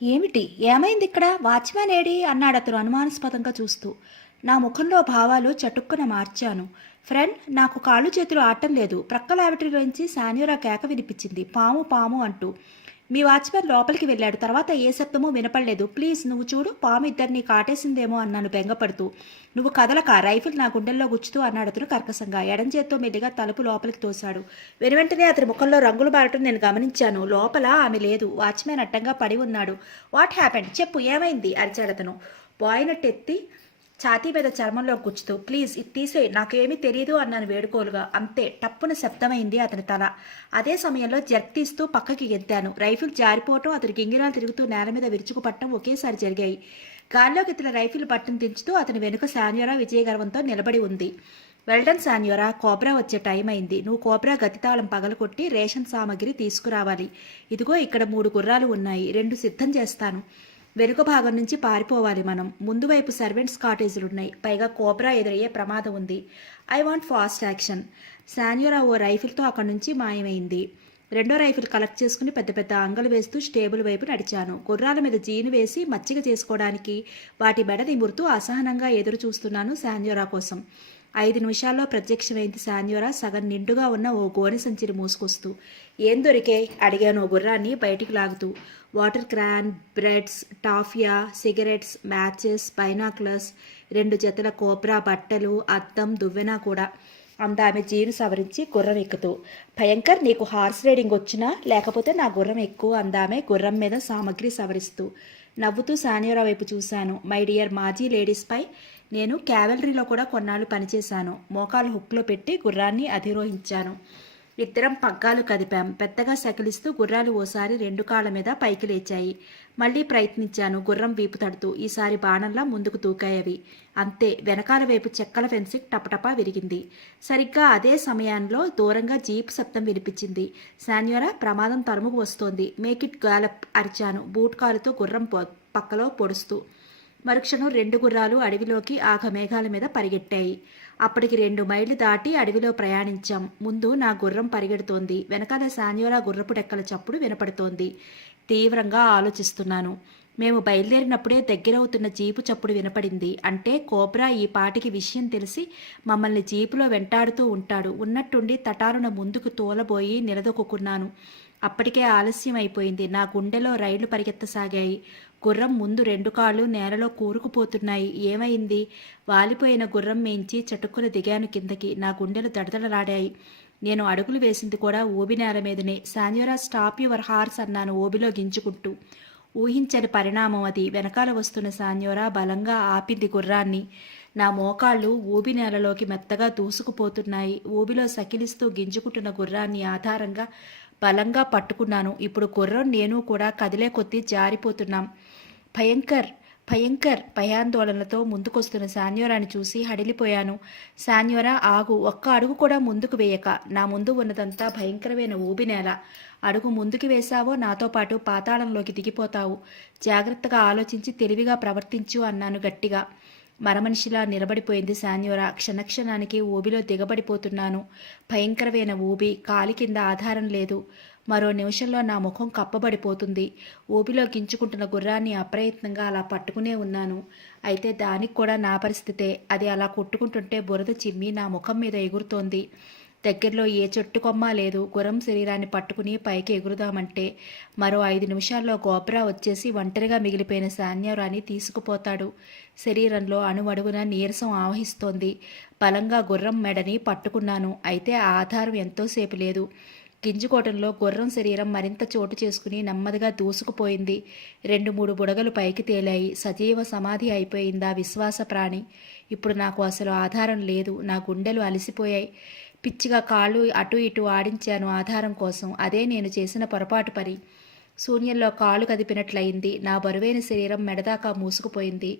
ఏమిటి? ఏమైంది ఇక్కడ? Watchman AD? అన్నాడతను అనుమానాస్పదంగా చూస్తూ. నా ముఖంలో భావాలు చటుక్కున మార్చాను. ఫ్రెండ్, నాకు కాళ్ళు చేతులు ఆడటం లేదు. ప్రక్క లాబరేటరీలోంచి శాన్యురా కేక వినిపించింది. పాము పాము అంటూ. మీ వాచ్‌మ్యాన్ లోపలికి వెళ్ళాడు. తర్వాత ఏ శబ్దమూ వినపడలేదు. ప్లీజ్ నువ్వు చూడు, పాము ఇద్దరిని కాటేసిందేమో అన్నాను బెంగపడుతూ. నువ్వు కదలక, రైఫిల్ నా గుండెల్లో గుచ్చుతూ అన్నాడతను కర్కశంగా. ఎడం చేత్తో మెల్లిగా తలుపు లోపలికి తోశాడు. వెనువెంటనే అతని ముఖంలో రంగులు మారటం నేను గమనించాను. లోపల ఆమె లేదు. వాచ్‌మ్యాన్ అడ్డంగా పడి ఉన్నాడు. What happened? చెప్పు, ఏమైంది? అరిచాడతను బాయినట్టెత్తి ఛాతీ మీద చర్మంలో గుచ్చుతూ. ప్లీజ్ ఇది తీసేయ్, నాకేమీ తెలియదు అన్నాను వేడుకోలుగా. అంతే, టప్పున శబ్దమైంది అతని తల. అదే సమయంలో జర్క్ తీస్తూ పక్కకి గెంతాను. రైఫిల్ జారిపోవటం, అతని గింగిరాలు తిరుగుతూ నేల మీద విరుచుకుపట్టడం ఒకేసారి జరిగాయి. గాల్లోకి ఎత్తిన రైఫిల్ బట్టను దించుతూ అతని వెనుక శాన్యోరా విజయగర్వంతో నిలబడి ఉంది. వెల్డన్ శాన్యోరా, కోబ్రా వచ్చే టైం అయింది. నువ్వు కోబ్రా గతితాళం పగలకొట్టి రేషన్ సామాగ్రి తీసుకురావాలి. ఇదిగో ఇక్కడ 3 గుర్రాలు ఉన్నాయి. 2 సిద్ధం చేస్తాను. వెనుక భాగం నుంచి పారిపోవాలి మనం. ముందు వైపు సర్వెంట్స్ కాటేజీలున్నాయి. పైగా కోబ్రా ఎదురయ్యే ప్రమాదం ఉంది. I want fast action. Sanyora ఓ రైఫిల్తో అక్కడి నుంచి మాయమైంది. రెండో రైఫిల్ కలెక్ట్ చేసుకుని పెద్ద పెద్ద అంగలు వేస్తూ స్టేబుల్ వైపు నడిచాను. గుర్రాల మీద జీను వేసి మచ్చిక చేసుకోవడానికి వాటి మెడ నిమురుతూ అసహనంగా ఎదురు చూస్తున్నాను శాన్యోరా కోసం. 5 నిమిషాల్లో ప్రత్యక్షమైంది శాన్యోరా సగం నిండుగా ఉన్న ఓ గోనె సంచిని మూసుకొస్తూ. ఏం దొరికే? అడిగాను ఓ గుర్రాన్ని బయటికి లాగుతూ. వాటర్ క్రాన్, breads, tafia, cigarettes, matches, binoculars, 2 జతల కోబ్రా బట్టలు, అద్దం, దువ్వెన కూడా అందామె జీను సవరించి గుర్రం ఎక్కుతూ. భయంకర్, నీకు హార్స్ రైడింగ్ వచ్చినా? లేకపోతే నా గుర్రం ఎక్కువ అందామె గుర్రం మీద సామగ్రి సవరిస్తూ. నవ్వుతూ శాన్యోరా వైపు చూశాను. మై డియర్ మాజీ లేడీస్ పై, నేను క్యావెలరీలో కూడా కొన్నాళ్ళు పనిచేశాను. మోకాలు హుక్లో పెట్టి గుర్రాన్ని అధిరోహించాను. ఇద్దరం పగ్గాలు కదిపాం. పెద్దగా సకిలిస్తూ గుర్రాలు ఓసారి 2 కాళ్ళ మీద పైకి లేచాయి. మళ్ళీ ప్రయత్నించాను గుర్రం వీపు తడుతూ. ఈసారి బాణంలా ముందుకు దూకాయవి. అంతే, వెనకాల వైపు చెక్కల ఫెన్సింగ్ టపటపా విరిగింది. సరిగ్గా అదే సమయంలో దూరంగా జీప్ శబ్దం వినిపించింది. శాన్యోరా, ప్రమాదం తరుముకు వస్తోంది. మేక్ ఇట్ గాలప్ అరిచాను బూట్ కాలుతో గుర్రం పక్కలో పొడుస్తూ. మరుక్షణం 2 గుర్రాలు అడవిలోకి ఆఘమేఘాల మీద పరిగెట్టాయి. అప్పటికి 2 మైళ్ళు దాటి అడవిలో ప్రయాణించాం. ముందు నా గుర్రం పరిగెడుతోంది. వెనకాల శాన్యోరా గుర్రపు డెక్కల చప్పుడు వినపడుతోంది. తీవ్రంగా ఆలోచిస్తున్నాను. మేము బయలుదేరినప్పుడే దగ్గరవుతున్న జీపు చప్పుడు వినపడింది. అంటే కోబ్రా ఈ పాటికి విషయం తెలిసి మమ్మల్ని జీపులో వెంటాడుతూ ఉంటాడు. ఉన్నట్టుండి తటారున ముందుకు తోలబోయి నిలదొక్కున్నాను. అప్పటికే ఆలస్యం అయిపోయింది. నా గుండెలో రైళ్లు పరిగెత్తసాగాయి. గుర్రం ముందు 2 కాళ్ళు నేలలో కూరుకుపోతున్నాయి. ఏమైంది? వాలిపోయిన గుర్రం మేంచి చటుక్కున దిగాను కిందకి. నా గుండెలు దడదడలాడాయి. నేను అడుగులు వేసింది కూడా ఊబి నేల మీదనే. శాన్యోరా, స్టాప్ యువర్ హార్స్ అన్నాను ఊబిలో గింజుకుంటూ. ఊహించని పరిణామం అది. వెనకాల వస్తున్న శాన్యోరా బలంగా ఆపింది గుర్రాన్ని. నా మోకాళ్ళు ఊబి నేలలోకి మెత్తగా దూసుకుపోతున్నాయి. ఊబిలో సకిలిస్తూ గింజుకుంటున్న గుర్రాన్ని ఆధారంగా బలంగా పట్టుకున్నాను. ఇప్పుడు గుర్రం నేను కూడా కదిలే కొద్దీ జారిపోతున్నాం. భయంకర్, భయంకర్ భయాందోళనలతో ముందుకొస్తున్న శాన్యోరాని చూసి హడిలిపోయాను. శాన్యోరా, ఆగు. ఒక్క అడుగు కూడా ముందుకు వేయక. నా ముందు ఉన్నదంతా భయంకరమైన ఊబి నేల. అడుగు ముందుకు వేశావో నాతో పాటు పాతాళంలోకి దిగిపోతావు. జాగ్రత్తగా ఆలోచించి తెలివిగా ప్రవర్తించు అన్నాను గట్టిగా. మరమనిషిలా నిలబడిపోయింది శాన్యోరా. క్షణక్షణానికి ఊబిలో దిగబడిపోతున్నాను. భయంకరమైన ఊబి. కాలి కింద ఆధారం లేదు. మరో నిమిషంలో నా ముఖం కప్పబడిపోతుంది. ఊబిలో గించుకుంటున్న గుర్రాన్ని అప్రయత్నంగా అలా పట్టుకునే ఉన్నాను. అయితే దానికి కూడా నా పరిస్థితే. అది అలా కొట్టుకుంటుంటే బురద చిమ్మి నా ముఖం మీద ఎగురుతోంది. దగ్గరలో ఏ చెట్టు కొమ్మ లేదు. గుర్రం శరీరాన్ని పట్టుకుని పైకి ఎగురుదామంటే మరో 5 నిమిషాల్లో గోబ్రా వచ్చేసి ఒంటరిగా మిగిలిపోయిన శాన్యోరాని తీసుకుపోతాడు. శరీరంలో అణువడుగున నీరసం ఆవహిస్తోంది. బలంగా గుర్రం మెడని పట్టుకున్నాను. అయితే ఆ ఆధారం ఎంతోసేపు లేదు. గింజుకోటంలో గుర్రం శరీరం మరింత చోటు చేసుకుని నెమ్మదిగా దూసుకుపోయింది. 2-3 బుడగలు పైకి తేలాయి. సజీవ సమాధి అయిపోయిందా విశ్వాస ప్రాణి. ఇప్పుడు నాకు అసలు ఆధారం లేదు. నా గుండెలు అలసిపోయాయి. పిచ్చిగా కాళ్ళు అటు ఇటు ఆడించాను ఆధారం కోసం. అదే నేను చేసిన పొరపాటు పని. శూన్యంలో కాళ్ళు కదిపినట్లయింది. నా బరువైన శరీరం మెడదాకా మూసుకుపోయింది.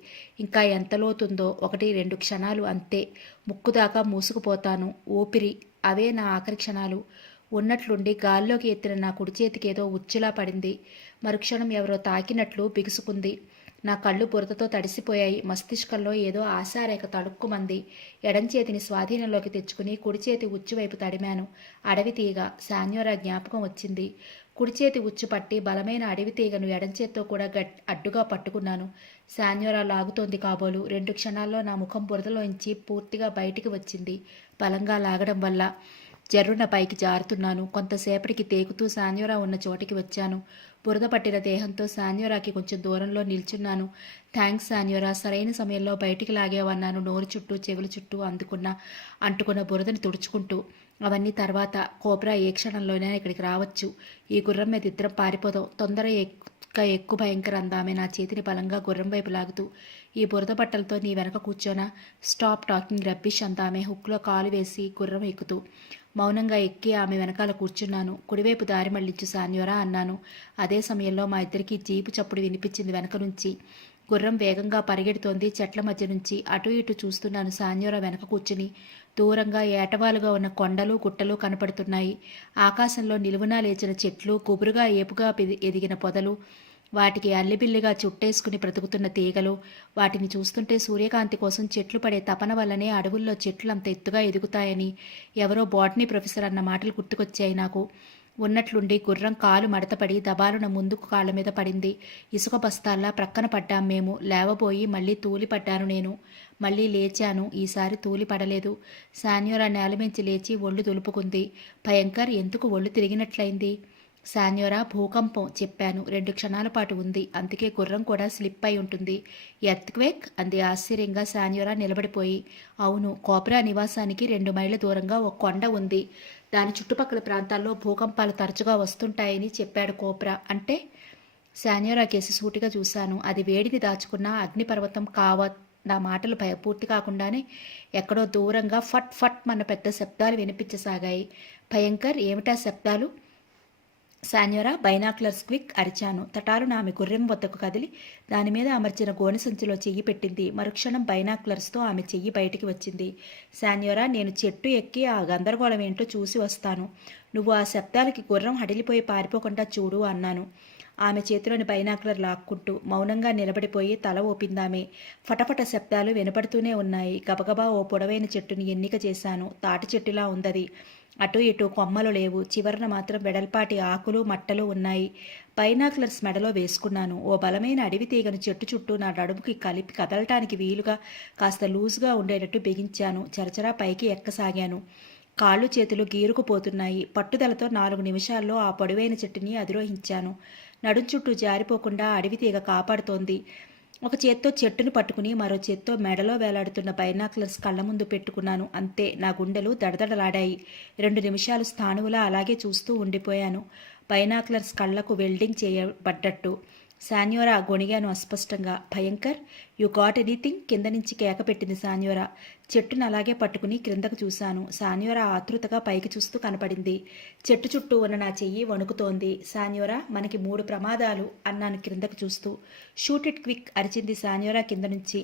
ఇంకా ఎంత లోతుందో 1-2 క్షణాలు అంతే. ముక్కుదాకా మూసుకుపోతాను. ఊపిరి. అవే నా ఆఖరి క్షణాలు. ఉన్నట్లుండి గాల్లోకి ఎత్తిన నా కుడి చేతికేదో ఉచ్చులా పడింది. మరుక్షణం ఎవరో తాకినట్లు బిగుసుకుంది. నా కళ్ళు బురదతో తడిసిపోయాయి. మస్తిష్కంలో ఏదో ఆశారేఖ తడుక్కుమంది. ఎడంచేతిని స్వాధీనంలోకి తెచ్చుకుని కుడిచేతి ఉచ్చువైపు తడిమాను. అడవి తీగ. శాన్యోరా జ్ఞాపకం వచ్చింది. కుడి చేతి ఉచ్చు పట్టి బలమైన అడవి తీగను ఎడంచేత్తో కూడా అడ్డుగా పట్టుకున్నాను. శాన్యోరా లాగుతోంది కాబోలు. 2 క్షణాల్లో నా ముఖం బురదలోంచి పూర్తిగా బయటికి వచ్చింది. బలంగా లాగడం వల్ల జర్రున పైకి జారుతున్నాను. కొంతసేపటికి తేకుతూ శాన్యోరా ఉన్న చోటికి వచ్చాను. బురద పట్టిన దేహంతో శాన్యోరాకి కొంచెం దూరంలో నిల్చున్నాను. థ్యాంక్స్ శాన్యోరా, సరైన సమయంలో బయటికి లాగేవన్నాను నోరు చుట్టూ చెవుల చుట్టూ అంటుకున్న బురదని తుడుచుకుంటూ. అవన్నీ తర్వాత. కోబ్రా ఏ క్షణంలోనైనా ఇక్కడికి రావచ్చు. ఈ గుర్రం మీద ఇద్దరం పారిపోదాం. తొందర ఎక్కువ భయంకర అందామె నా చేతిని బలంగా గుర్రం వైపు లాగుతూ. ఈ బురద బట్టలతో నీ వెనక కూర్చోనా? స్టాప్ టాకింగ్ రబ్బిష్ అందామె హుక్లో కాలు వేసి గుర్రం ఎక్కుతూ. మౌనంగా ఎక్కి ఆమె వెనకాల కూర్చున్నాను. కుడివైపు దారి మళ్లించు శాన్యోరా అన్నాను. అదే సమయంలో మా ఇద్దరికి జీపు చప్పుడు వినిపించింది వెనక నుంచి. గుర్రం వేగంగా పరిగెడుతోంది. చెట్ల మధ్య నుంచి అటు ఇటు చూస్తున్నాను. శాన్యోరా వెనక కూర్చుని. దూరంగా ఏటవాలుగా ఉన్న కొండలు గుట్టలు కనపడుతున్నాయి. ఆకాశంలో నిలువునా లేచిన చెట్లు, గుబురుగా ఏపుగా ఎదిగిన పొదలు, వాటికి అల్లిబిల్లిగా చుట్టేసుకుని బ్రతుకుతున్న తీగలు. వాటిని చూస్తుంటే సూర్యకాంతి కోసం చెట్లు పడే తపన వల్లనే అడవుల్లో చెట్లు అంత ఎత్తుగా ఎదుగుతాయని ఎవరో బాటనీ ప్రొఫెసర్ అన్న మాటలు గుర్తుకొచ్చాయి నాకు. ఉన్నట్లుండి గుర్రం కాలు మడతపడి దబాలున ముందుకు కాళ్ళ మీద పడింది. ఇసుక బస్తాల్లా ప్రక్కన పడ్డాం మేము. లేవబోయి మళ్ళీ తూలి పడ్డాను నేను. మళ్ళీ లేచాను. ఈసారి తూలి పడలేదు. శాన్యోరా నేలమించి లేచి ఒళ్ళు దులుపుకుంది. భయంకర్ ఎందుకు ఒళ్ళు తిరిగినట్లయింది? శాన్యోరా భూకంపం చెప్పాను. 2 క్షణాల పాటు ఉంది. అందుకే గుర్రం కూడా స్లిప్ అయి ఉంటుంది. ఎర్త్క్వేక్ అంది ఆశ్చర్యంగా శాన్యోరా నిలబడిపోయి. అవును, కోబ్రా నివాసానికి 2 మైళ్ళ దూరంగా ఒక కొండ ఉంది. దాని చుట్టుపక్కల ప్రాంతాల్లో భూకంపాలు తరచుగా వస్తుంటాయని చెప్పాడు కోబ్రా. అంటే? శాన్యోరా కేసి సూటిగా చూశాను. అది వేడిని దాచుకున్న అగ్నిపర్వతం నా మాటలు పూర్తి కాకుండానే ఎక్కడో దూరంగా ఫట్ ఫట్ మన పెద్ద శబ్దాలు వినిపించసాగాయి. భయంకర్, ఏమిటా శబ్దాలు? శాన్యోరా బైనాక్లర్స్ క్విక్ అరిచాను. తటారున ఆమె గుర్రెం వద్దకు కదిలి దానిమీద అమర్చిన గోనె సంచిలో చెయ్యి పెట్టింది. మరుక్షణం బైనాక్లర్స్తో ఆమె చెయ్యి బయటికి వచ్చింది. శాన్యోరా, నేను చెట్టు ఎక్కి ఆ గందరగోళం ఏంటో చూసి వస్తాను. నువ్వు ఆ శబ్దాలకి గుర్రం హడిలిపోయి పారిపోకుండా చూడు అన్నాను. ఆమె చేతిలోని బైనాక్లర్ లాక్కుంటూ. మౌనంగా నిలబడిపోయి తల ఊపిందామే. ఫటఫట శబ్దాలు వినపడుతూనే ఉన్నాయి. గబగబా ఓ పొడవైన చెట్టుని ఎన్నిక చేశాను. తాటి చెట్టులా ఉందది. అటు ఇటు కొమ్మలు లేవు. చివరన మాత్రం వెడల్పాటి ఆకులు మట్టలు ఉన్నాయి. బైనాక్లర్స్ మెడలో వేసుకున్నాను. ఓ బలమైన అడవి తీగను చెట్టు చుట్టూ నా నడుముకి కలిపి కదలటానికి వీలుగా కాస్త లూజుగా ఉండేటట్టు బిగించాను. చరచరా పైకి ఎక్కసాగాను. కాళ్ళు చేతులు గీరుకుపోతున్నాయి. పట్టుదలతో 4 నిమిషాల్లో ఆ పొడవైన చెట్టుని అధిరోహించాను. నడుం చుట్టూ జారిపోకుండా అడవి తీగ కాపాడుతోంది. ఒక చేత్తో చెట్టును పట్టుకుని మరో చేత్తో మెడలో వేలాడుతున్న బైనాక్లర్స్ కళ్ళ ముందు పెట్టుకున్నాను. అంతే, నా గుండెలు దడదడలాడాయి. 2 నిమిషాలు స్థాణువులా అలాగే చూస్తూ ఉండిపోయాను. బైనాక్లర్స్ కళ్లకు వెల్డింగ్ చేయబడ్డట్టు. శాన్యోరా గొణిగాను అస్పష్టంగా. Bhayankar, you got anything? కింద నుంచి కేక పెట్టింది శాన్యోరా. చెట్టును అలాగే పట్టుకుని క్రిందకు చూశాను. శాన్యోరా ఆతృతగా పైకి చూస్తూ కనపడింది. చెట్టు చుట్టూ ఉన్న నా చెయ్యి వణుకుతోంది. శాన్యోరా, మనకి 3 ప్రమాదాలు అన్నాను క్రిందకు చూస్తూ. షూట్ ఇట్ క్విక్ అరిచింది శాన్యోరా కింద నుంచి.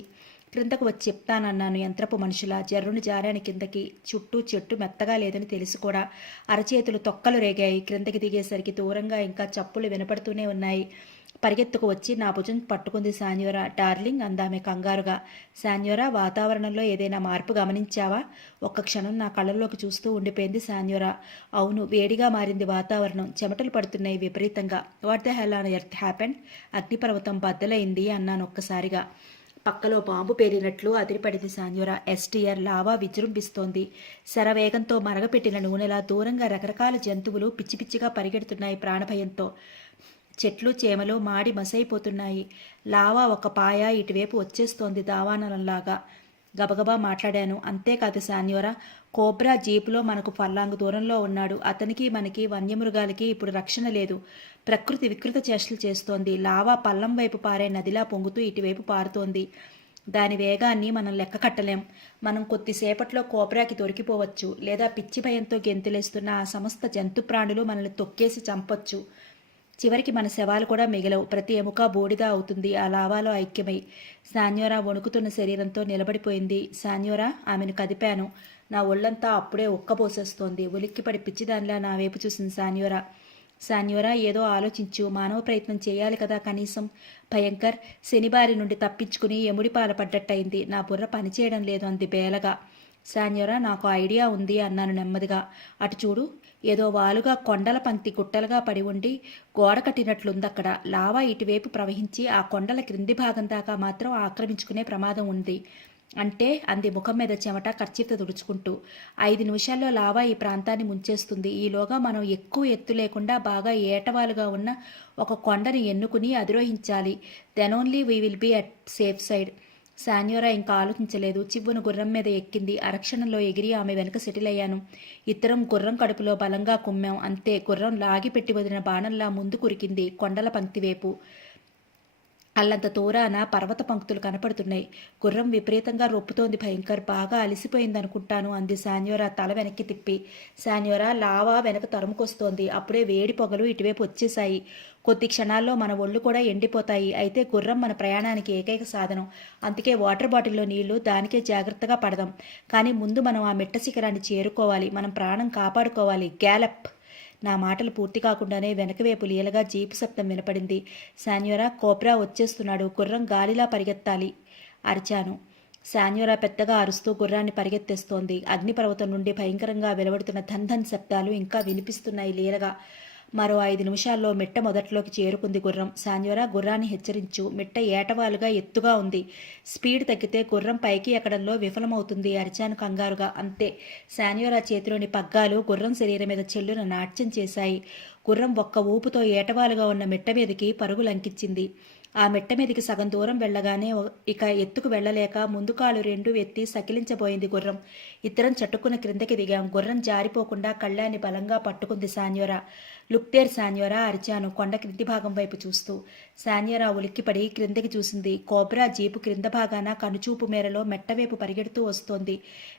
క్రిందకు వచ్చి చెప్తానన్నాను యంత్రపు మనుషులా. జర్రుని జారాని కిందకి. చుట్టూ చెట్టు మెత్తగా లేదని తెలిసి కూడా అరచేతులు తొక్కలు రేగాయి. క్రిందకి దిగేసరికి దూరంగా ఇంకా చప్పులు వినపడుతూనే ఉన్నాయి. పరిగెత్తుకు వచ్చి నా భుజం పట్టుకుంది శాన్యోరా. డార్లింగ్ అందామె కంగారుగా. శాన్యోరా, వాతావరణంలో ఏదైనా మార్పు గమనించావా? ఒక్క క్షణం నా కళ్ళల్లోకి చూస్తూ ఉండిపోయింది శాన్యోరా. అవును, వేడిగా మారింది వాతావరణం. చెమటలు పడుతున్నాయి విపరీతంగా. What the hell on earth happened? అగ్నిపర్వతం బద్దలైంది అన్నాను ఒక్కసారిగా. పక్కలో బాంబు పేరినట్లు అదిరిపడింది శాన్యోరా. ఎస్టీఆర్ లావా విజృంభిస్తోంది. శరవేగంతో మరగపెట్టిన నూనెలా దూరంగా రకరకాల జంతువులు పిచ్చి పిచ్చిగా పరిగెడుతున్నాయి ప్రాణభయంతో. చెట్లు చేమలు మాడి మసైపోతున్నాయి. లావా ఒక పాయ ఇటువైపు వచ్చేస్తోంది దావానలంలాగా. గబగబా మాట్లాడాను. అంతేకాదు శాన్యోరా, కోబ్రా జీపులో మనకు ఫర్లాంగు దూరంలో ఉన్నాడు. అతనికి మనకి వన్యమృగాలకి ఇప్పుడు రక్షణ లేదు. ప్రకృతి వికృత చేష్టలు చేస్తోంది. లావా పల్లం వైపు పారే నదిలా పొంగుతూ ఇటువైపు పారుతోంది. దాని వేగాన్ని మనం లెక్క కట్టలేం. మనం కొద్దిసేపట్లో కోబ్రాకి దొరికిపోవచ్చు. లేదా పిచ్చి భయంతో గెంతులేస్తున్న ఆ సమస్త జంతు ప్రాణులు మనల్ని తొక్కేసి చంపొచ్చు. చివరికి మన శవాలు కూడా మిగలవు. ప్రతి ఎముక బూడిద అవుతుంది ఆ లావాలో ఐక్యమై. శాన్యోరా వణుకుతున్న శరీరంతో నిలబడిపోయింది. శాన్యోరా, ఆమెను కదిపాను. నా ఒళ్ళంతా అప్పుడే ఉక్కబోసేస్తోంది. ఉలిక్కిపడి పిచ్చిదానిలా నా వైపు చూసింది శాన్యోరా. శాన్యోరా, ఏదో ఆలోచించు. మానవ ప్రయత్నం చేయాలి కదా కనీసం. భయంకర్ శనిబారి నుండి తప్పించుకుని ఎముడి పాలపడ్డట్టయింది. నా బుర్ర పనిచేయడం లేదు అంది బేలగా. శాన్యోరా, నాకు ఐడియా ఉంది అన్నాను నెమ్మదిగా. అటు చూడు, ఏదో వాలుగా కొండల పంక్తి గుట్టలుగా పడి ఉండి గోడ కట్టినట్లుందక్కడ. లావా ఇటువైపు ప్రవహించి ఆ కొండల క్రింది భాగం దాకా మాత్రం ఆక్రమించుకునే ప్రమాదం ఉంది. అంటే అంది ముఖం మీద చెమట కర్చీఫ్తో తుడుచుకుంటూ. 5 నిమిషాల్లో లావా ఈ ప్రాంతాన్ని ముంచేస్తుంది. ఈలోగా మనం ఎక్కువ ఎత్తు లేకుండా బాగా ఏటవాలుగా ఉన్న ఒక కొండని ఎన్నుకుని అధిరోహించాలి. Then only we will be at safe side. Sanyora ఇంకా ఆలోచించలేదు. చివ్వును గుర్రం మీద ఎక్కింది. అరక్షణంలో ఎగిరి ఆమె వెనక సెటిల్ అయ్యాను. ఇద్దరం గుర్రం కడుపులో బలంగా కుమ్మాం. అంతే, గుర్రం లాగి పెట్టి వదిలిన బాణంలా ముందు కురికింది కొండల పంక్తివైపు. అల్లంత దూరాన పర్వత పంక్తులు కనపడుతున్నాయి. గుర్రం విపరీతంగా రొప్పుతోంది భయంకర్. బాగా అలిసిపోయిందనుకుంటాను అంది శాన్యోరా తల వెనక్కి తిప్పి. శాన్యోరా, లావా వెనక తరుముకొస్తోంది. అప్పుడే వేడి పొగలు ఇటువైపు వచ్చేశాయి. కొద్ది క్షణాల్లో మన ఒళ్ళు కూడా ఎండిపోతాయి. అయితే గుర్రం మన ప్రయాణానికి ఏకైక సాధనం. అందుకే వాటర్ బాటిల్లో నీళ్లు దానికే జాగ్రత్తగా పడదాం. కానీ ముందు మనం ఆ మిట్ట శిఖరాన్ని చేరుకోవాలి. మనం ప్రాణం కాపాడుకోవాలి. గ్యాలప్. నా మాటలు పూర్తి కాకుండానే వెనకవైపు లీలగా జీపు శబ్దం వినపడింది. శాన్యోరా, కోబ్రా వచ్చేస్తున్నాడు. గుర్రం గాలిలా పరిగెత్తాలి అరిచాను. శాన్యోరా పెద్దగా అరుస్తూ గుర్రాన్ని పరిగెత్తేస్తోంది. అగ్నిపర్వతం నుండి భయంకరంగా వెలువడుతున్న ధన్ ధన్ శబ్దాలు ఇంకా వినిపిస్తున్నాయి లీలగా. మరో 5 నిమిషాల్లో మిట్ట మొదట్లోకి చేరుకుంది గుర్రం. శాన్యోరా, గుర్రాన్ని హెచ్చరించు. మిట్ట ఏటవాలుగా ఎత్తుగా ఉంది. స్పీడ్ తగ్గితే గుర్రం పైకి ఎక్కడంలో విఫలమవుతుంది అరిచాను కంగారుగా. అంతే, శాన్యోరా చేతిలోని పగ్గాలు గుర్రం శరీరం మీద చెల్లున నాట్యం చేశాయి. గుర్రం ఒక్క ఊపుతో ఏటవాలుగా ఉన్న మిట్ట మీదకి పరుగు లంకించింది. ఆ మిట్ట మీదకి సగం దూరం వెళ్ళగానే ఇక ఎత్తుకు వెళ్ళలేక ముందు కాళ్ళు 2 ఎత్తి సకిలించబోయింది గుర్రం. ఇద్దరం చట్టుకున్న క్రిందకి దిగాం. గుర్రం జారిపోకుండా కళ్ళాన్ని బలంగా పట్టుకుంది శాన్యోరా. లుక్ దేర్ శాన్యోరా అరిచాను కొండ క్రింది భాగం వైపు చూస్తూ. శాన్యోరా ఉలిక్కిపడి క్రిందకి చూసింది. కోబ్రా జీపు క్రింద భాగాన కనుచూపు మేరలో మెట్టవైపు పరిగెడుతూ వస్తోంది.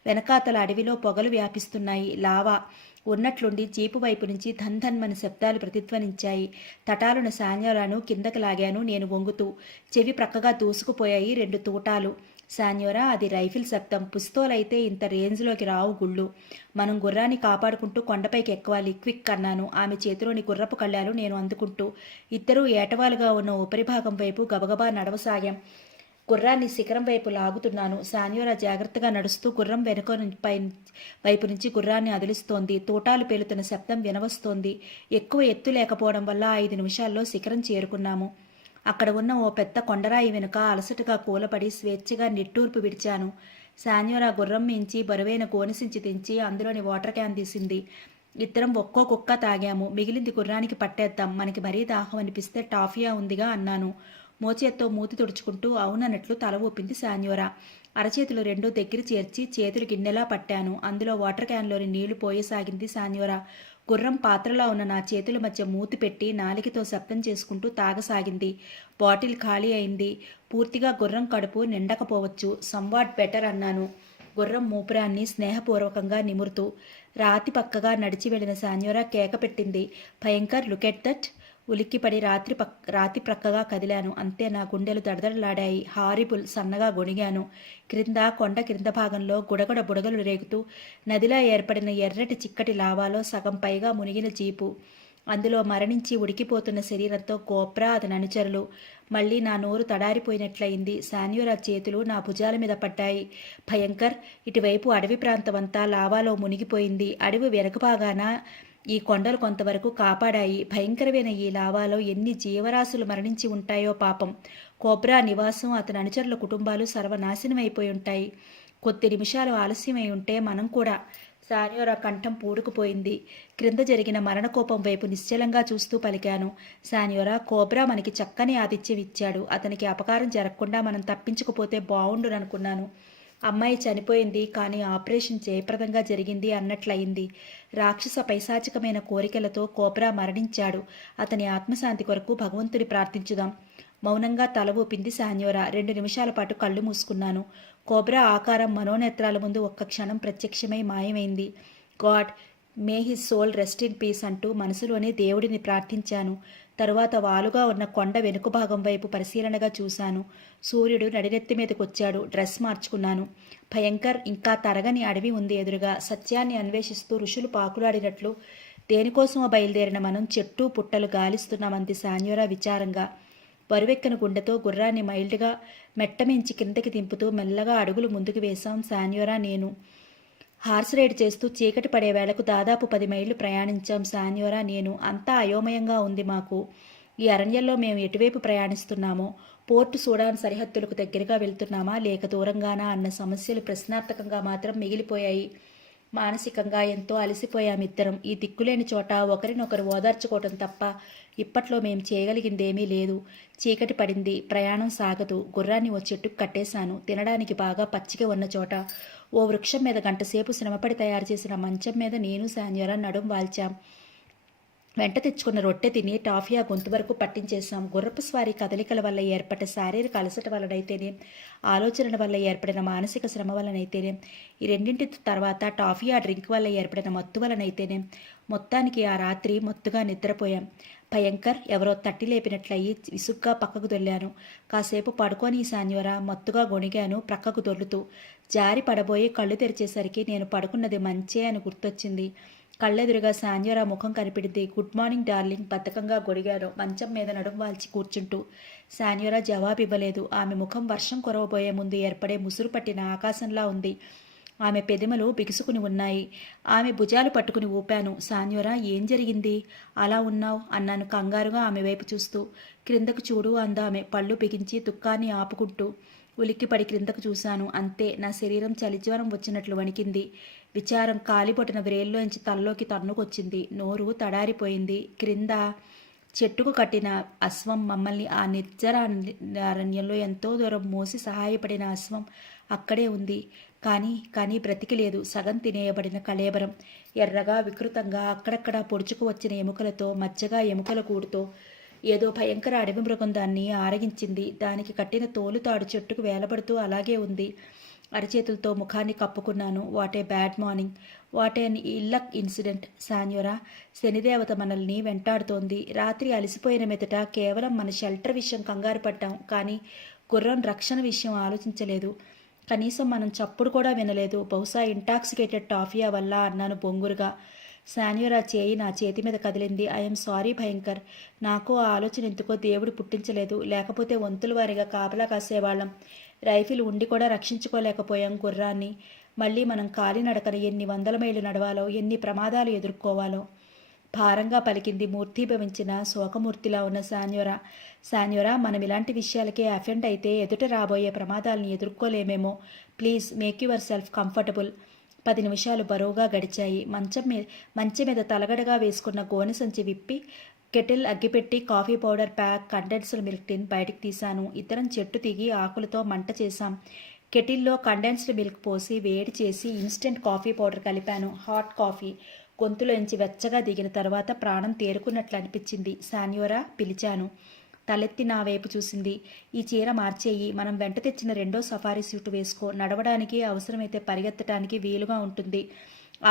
వెనకాతల అడవిలో పొగలు వ్యాపిస్తున్నాయి. లావా ఉన్నట్లుండి జీపు వైపు నుంచి ధన్ ధన్మని శబ్దాలు ప్రతిధ్వనించాయి. తటాలున శాన్యోరాను కిందకి లాగాను నేను వంగుతూ. చెవి ప్రక్కగా దూసుకుపోయాయి 2 తూటాలు. శాన్యోరా, అది రైఫిల్ శబ్దం. పుస్తోలైతే ఇంత రేంజ్లోకి రావు గుళ్ళు. మనం గుర్రాన్ని కాపాడుకుంటూ కొండపైకి ఎక్కవాలి. క్విక్ అన్నాను ఆమె చేతిలోని గుర్రపు కళ్ళాలు నేను అందుకుంటూ. ఇద్దరూ ఏటవాలుగా ఉన్న ఉపరిభాగం వైపు గబగబా నడవసాగాం. గుర్రాన్ని శిఖరం వైపు లాగుతున్నాను. శాన్యోరా జాగ్రత్తగా నడుస్తూ గుర్రం వెనుక వైపు నుంచి గుర్రాన్ని అదిలిస్తోంది. తూటాలు పేలుతున్న శబ్దం వినవస్తోంది. ఎక్కువ ఎత్తు లేకపోవడం వల్ల 5 నిమిషాల్లో శిఖరం చేరుకున్నాము. అక్కడ ఉన్న ఓ పెద్ద కొండరాయి వెనుక అలసటగా కూలపడి స్వేచ్ఛగా నిట్టూర్పు విడిచాను. శాన్యోరా గుర్రం మించి బరువైన గోనెసించి తెంచి అందులోని వాటర్ క్యాన్ తీసింది. ఇద్దరం ఒక్కో కుక్క తాగాము. మిగిలింది గుర్రానికి పట్టేద్దాం. మనకి మరీ దాహం అనిపిస్తే టాఫియా ఉందిగా అన్నాను. మోచేత్తో మూతి తుడుచుకుంటూ అవునన్నట్లు తల ఊపింది శాన్యోరా. అరచేతులు 2 దగ్గర చేర్చి చేతులు గిన్నెలా పట్టాను. అందులో వాటర్ క్యాన్లోని నీళ్లు పోయసాగింది శాన్యోరా. గుర్రం పాత్రలా ఉన్న నా చేతుల మధ్య మూతి పెట్టి నాలికతో శబ్దం చేసుకుంటూ తాగసాగింది. బాటిల్ ఖాళీ అయింది. పూర్తిగా గుర్రం కడుపు నిండకపోవచ్చు. సంవాట్ బెటర్ అన్నాను గుర్రం మూపురాన్ని స్నేహపూర్వకంగా నిమురుతూ. రాతి పక్కగా నడిచి వెళ్లిన శాన్యోరా కేక పెట్టింది. Bhayankar, look at that. ఉలిక్కిపడి రాతి ప్రక్కగా కదిలాను. అంతే, నా గుండెలు దడదడలాడాయి. హారిబుల్. సన్నగా గొణిగాను. కొండ క్రింద భాగంలో గుడగడ బుడగలు రేగుతూ నదిలా ఏర్పడిన ఎర్రటి చిక్కటి లావాలో సగం పైగా మునిగిన జీపు. అందులో మరణించి ఉడికిపోతున్న శరీరంతో కోబ్రా అతని అనుచరులు. మళ్ళీ నా నోరు తడారిపోయినట్లయింది. శాన్యోరా చేతులు నా భుజాల మీద పడ్డాయి. భయంకర్, ఇటువైపు అడవి ప్రాంతమంతా లావాలో మునిగిపోయింది. అడవి వెనక భాగాన ఈ కొండలు కొంతవరకు కాపాడాయి. భయంకరమైన ఈ లావాలో ఎన్ని జీవరాశులు మరణించి ఉంటాయో పాపం. కోబ్రా నివాసం, అతని అనుచరుల కుటుంబాలు సర్వనాశనమైపోయి ఉంటాయి. కొద్ది నిమిషాలు ఆలస్యమై ఉంటే మనం కూడా. శాన్యోరా కంఠం పూడుకుపోయింది. క్రింద జరిగిన మరణకోపం వైపు నిశ్చలంగా చూస్తూ పలికాను. శాన్యోరా, కోబ్రా మనకి చక్కని ఆతిథ్యం ఇచ్చాడు. అతనికి అపకారం జరగకుండా మనం తప్పించుకుపోతే బావుండుననుకున్నాను. అమ్మాయి చనిపోయింది, కానీ ఆపరేషన్ జయప్రదంగా జరిగింది అన్నట్లయింది. రాక్షస పైశాచికమైన కోరికలతో కోబ్రా మరణించాడు. అతని ఆత్మశాంతి కొరకు భగవంతుని ప్రార్థించుదాం. మౌనంగా తల ఊపింది శాన్యోరా. 2 నిమిషాల పాటు కళ్ళు మూసుకున్నాను. కోబ్రా ఆకారం మనోనేత్రాల ముందు ఒక్క క్షణం ప్రత్యక్షమై మాయమైంది. God may his soul rest in peace అంటూ మనసులోనే దేవుడిని ప్రార్థించాను. తరువాత వాలుగా ఉన్న కొండ వెనుక భాగం వైపు పరిశీలనగా చూశాను. సూర్యుడు నడినెత్తి మీదకొచ్చాడు. డ్రెస్ మార్చుకున్నాను. భయంకర్, ఇంకా తరగని అడవి ఉంది ఎదురుగా. సత్యాన్ని అన్వేషిస్తూ ఋషులు పాకులాడినట్లు దేనికోసమో బయలుదేరిన మనం చెట్టు పుట్టలు గాలిస్తున్నామంది శాన్యోరా విచారంగా. బరువెక్కన గుండెతో గుర్రాన్ని మైల్డ్గా మెట్టమించి కిందకి దింపుతూ మెల్లగా అడుగులు ముందుకు వేశాం శాన్యోరా నేను. హార్స్ రైడ్ చేస్తూ చీకటి పడే వేళకు దాదాపు 10 మైళ్ళు ప్రయాణించాం శాన్యోరా నేను. అంతా అయోమయంగా ఉంది మాకు. ఈ అరణ్యంలో మేము ఎటువైపు ప్రయాణిస్తున్నామో, పోర్టు సూడాన్ సరిహద్దులకు దగ్గరగా వెళ్తున్నామా లేక దూరంగానా అన్న సమస్యలు ప్రశ్నార్థకంగా మాత్రం మిగిలిపోయాయి. మానసికంగా ఎంతో అలసిపోయామిద్దరం. ఈ దిక్కులేని చోట ఒకరినొకరు ఓదార్చుకోవటం తప్ప ఇప్పట్లో మేం చేయగలిగిందేమీ లేదు. చీకటి పడింది. ప్రయాణం సాగదు. గుర్రాన్ని ఓ చెట్టుకు కట్టేశాను. తినడానికి బాగా పచ్చిక ఉన్న చోట ఓ వృక్షం మీద గంటసేపు శ్రమపడి తయారు చేసిన మంచం మీద నేను శాన్యోరా నడుం వాల్చాం. వెంట తెచ్చుకున్న రొట్టె తిని టాఫియా గొంతు వరకు పట్టించేశాం. గుర్రపు స్వారీ కదలికల వల్ల ఏర్పడ్డ శారీరక అలసట వలనైతేనే, ఆలోచనల వల్ల ఏర్పడిన మానసిక శ్రమ వలనైతేనే, ఈ రెండింటి తర్వాత టాఫియా డ్రింక్ వల్ల ఏర్పడిన మత్తు వలనైతేనే మొత్తానికి ఆ రాత్రి మత్తుగా నిద్రపోయాం. భయంకర్ ఎవరో తట్టి లేపినట్లయి విసుగ్గా పక్కకు దొల్లాను. కాసేపు పడుకొని శాన్యోరా మత్తుగా గొణిగాను ప్రక్కకు దొర్లుతూ. జారి పడబోయి కళ్ళు తెరిచేసరికి నేను పడుకున్నది మంచే అని గుర్తొచ్చింది. కళ్ళెదురుగా శాన్యోరా ముఖం కనిపిడింది. గుడ్ మార్నింగ్ డార్లింగ్ బద్ధకంగా గొడిగాను మంచం మీద నడుం వాల్చి కూర్చుంటూ. శాన్యోరా జవాబివ్వలేదు. ఆమె ముఖం వర్షం కురవబోయే ముందు ఏర్పడే ముసురు పట్టిన ఆకాశంలా ఉంది. ఆమె పెదిమలు బిగుసుకుని ఉన్నాయి. ఆమె భుజాలు పట్టుకుని ఊపాను. శాన్యోరా ఏం జరిగింది? అలా ఉన్నావు అన్నాను కంగారుగా ఆమె వైపు చూస్తూ. క్రిందకు చూడు అందామె పళ్ళు బిగించి దుఃఖాన్ని ఆపుకుంటూ. ఉలిక్కిపడి క్రిందకు చూశాను. అంతే, నా శరీరం చలిజ్వరం వచ్చినట్లు వణికింది. విచారం కాలిపొట్టిన వ్రేల్లోంచి తలలోకి తన్నుకొచ్చింది. నోరు తడారిపోయింది. క్రింద చెట్టుకు కట్టిన అశ్వం మమ్మల్ని ఆ నిర్జర అరణ్యంలో ఎంతో దూరం మోసి సహాయపడిన అశ్వం అక్కడే ఉంది. కానీ బ్రతికి లేదు. సగం తినేయబడిన కళేబరం. ఎర్రగా వికృతంగా అక్కడక్కడా పొడుచుకు వచ్చిన ఎముకలతో, మచ్చగా ఎముకల కూడుతో ఏదో భయంకర అడవి మృగం దాన్ని ఆరగించింది. దానికి కట్టిన తోలుతాడు చెట్టుకు వేలబడుతూ అలాగే ఉంది. అరచేతులతో ముఖాన్ని కప్పుకున్నాను. What a bad morning, what an ill luck incident Sanyora. శనిదేవత మనల్ని వెంటాడుతోంది. రాత్రి అలసిపోయిన మెదట కేవలం మన షెల్టర్ విషయం కంగారు పడ్డాం. కానీ గుర్రం రక్షణ విషయం ఆలోచించలేదు. కనీసం మనం చప్పుడు కూడా వినలేదు. బహుశా ఇంటాక్సికేటెడ్ టాఫియా వల్ల అన్నాను బొంగురుగా. శాన్యోరా చేయి నా చేతి మీద కదిలింది. I'm sorry Bhayankar. నాకు ఆ ఆలోచన ఎందుకో దేవుడు పుట్టించలేదు. లేకపోతే వంతుల వారిగా కాపలా కాసేవాళ్ళం. రైఫిల్ ఉండి కూడా రక్షించుకోలేకపోయాం గుర్రాన్ని. మళ్ళీ మనం కాలినడకన ఎన్ని 100 మైళ్ళు నడవాలో, ఎన్ని ప్రమాదాలు ఎదుర్కోవాలో. భారంగా పలికింది మూర్తీభవించిన శోకమూర్తిలా ఉన్న శాన్యోరా మనం ఇలాంటి విషయాలకే అఫెండ్ అయితే ఎదుట రాబోయే ప్రమాదాలను ఎదుర్కోలేమేమో. Please make yourself comfortable. 10 నిమిషాలు బరువుగా గడిచాయి. మంచం మీద తలగడగా వేసుకున్న గోనె సంచి విప్పి కెటిల్ అగ్గిపెట్టి coffee powder pack, condensed milk tin బయటికి తీశాను. ఇద్దరం చెట్టు దిగి ఆకులతో మంట చేశాం. కెటిల్లో కండెన్స్డ్ మిల్క్ పోసి వేడి చేసి ఇన్స్టెంట్ కాఫీ పౌడర్ కలిపాను. హాట్ కాఫీ గొంతులోంచి వెచ్చగా దిగిన తర్వాత ప్రాణం తేరుకున్నట్లు అనిపించింది. శాన్యోరా పిలిచాను. తలెత్తి నా వైపు చూసింది. ఈ చీర మార్చేయి. మనం వెంట తెచ్చిన 2వ సఫారీ సూటు వేసుకో. నడవడానికి, అవసరమైతే పరిగెత్తడానికి వీలుగా ఉంటుంది.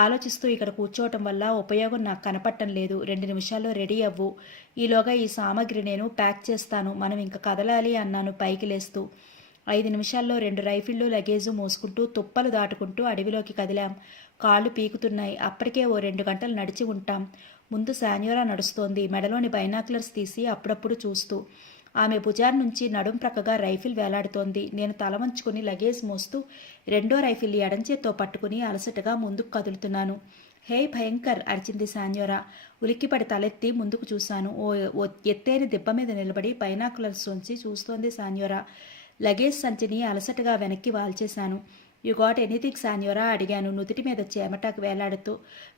ఆలోచిస్తూ ఇక్కడ కూర్చోవటం వల్ల ఉపయోగం నాకు కనపట్టం లేదు. 2 నిమిషాల్లో రెడీ అవ్వు. ఈలోగా ఈ సామాగ్రి నేను ప్యాక్ చేస్తాను. మనం ఇంక కదలాలి అన్నాను పైకి లేస్తూ. 5 నిమిషాల్లో 2 రైఫిళ్ళు లగేజు మోసుకుంటూ తుప్పలు దాటుకుంటూ అడవిలోకి కదిలాం. కాళ్ళు పీకుతున్నాయి. అప్పటికే ఓ 2 గంటలు నడిచి ఉంటాం. ముందు శాన్యోరా నడుస్తోంది, మెడలోని బైనాక్యులర్స్ తీసి అప్పుడప్పుడు చూస్తూ. ఆమె భుజాన్ నుంచి నడుం ప్రక్కగా రైఫిల్ వేలాడుతోంది. నేను తల వంచుకుని లగేజ్ మోస్తూ 2వ రైఫిల్ ఎడంచేత్తో పట్టుకుని అలసటగా ముందుకు కదులుతున్నాను. హే భయంకర్ అరిచింది శాన్యోరా. ఉలిక్కిపడి తలెత్తి ముందుకు చూశాను. ఓ ఎత్తైన దెబ్బ మీద నిలబడి బైనాక్యులర్స్ ఉంచి చూస్తోంది శాన్యోరా. లగేజ్ సంచిని అలసటగా వెనక్కి వాల్చేశాను. యు గాట్ ఎనీథింగ్ శాన్యోరా అడిగాను నుదుటి మీద చెమటకు